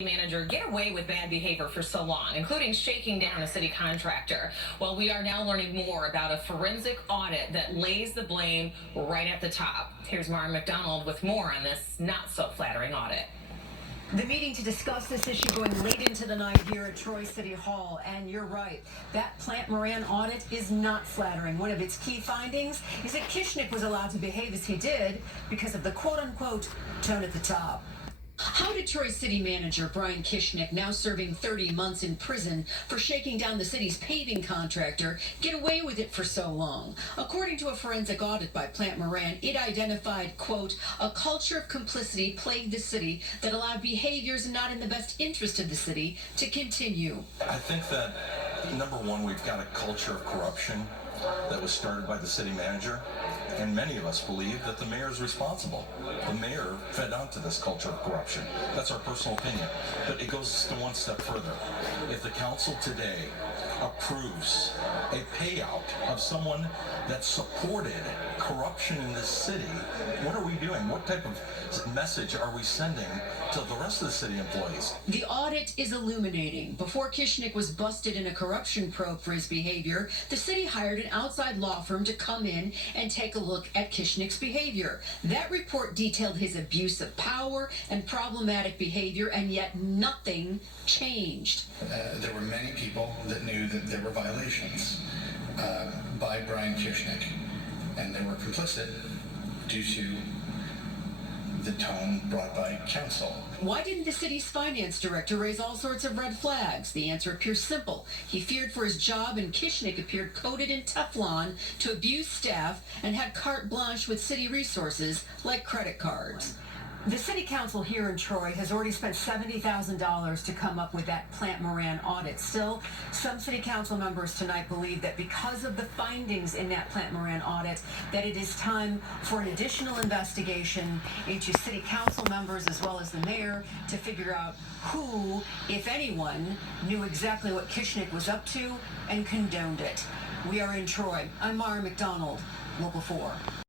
Manager get away with bad behavior for so long, including shaking down a city contractor? Well, we are now learning more about a forensic audit that lays the blame right at the top. Here's Mara McDonald with more on this not so flattering audit. The meeting to discuss this issue going late into the night here at Troy City Hall. And you're right, that Plant Moran audit is not flattering. One of its key findings is that Kishnick was allowed to behave as he did because of the quote-unquote tone at the top. How did Troy City Manager Brian Kishnick, now serving 30 months in prison for shaking down the city's paving contractor, get away with it for so long? According to a forensic audit by Plant Moran, it identified, quote, a culture of complicity plagued the city that allowed behaviors not in the best interest of the city to continue. I think that, number one, we've got a culture of corruption that was started by the city manager, and many of us believe that the mayor is responsible. The mayor fed onto this culture of corruption. That's our personal opinion. But it goes to one step further. If the council today approves a payout of someone that supported corruption in this city, what are we doing? What type of message are we sending to the rest of the city employees? The audit is illuminating. Before Kishnick was busted in a corruption probe for his behavior, the city hired an outside law firm to come in and take a look at Kishnick's behavior. That report detailed his abuse of power and problematic behavior, and yet nothing changed. There were many people that knew that there were violations by Brian Kishnick, and they were complicit due to the tone brought by council. Why didn't the city's finance director raise all sorts of red flags? The answer appears simple. He feared for his job, and Kishnick appeared coated in Teflon to abuse staff and had carte blanche with city resources like credit cards. The city council here in Troy has already spent $70,000 to come up with that Plant Moran audit. Still, some city council members tonight believe that because of the findings in that Plant Moran audit, that it is time for an additional investigation into city council members as well as the mayor to figure out who, if anyone, knew exactly what Kishnick was up to and condoned it. We are in Troy. I'm Mara McDonald, Local 4.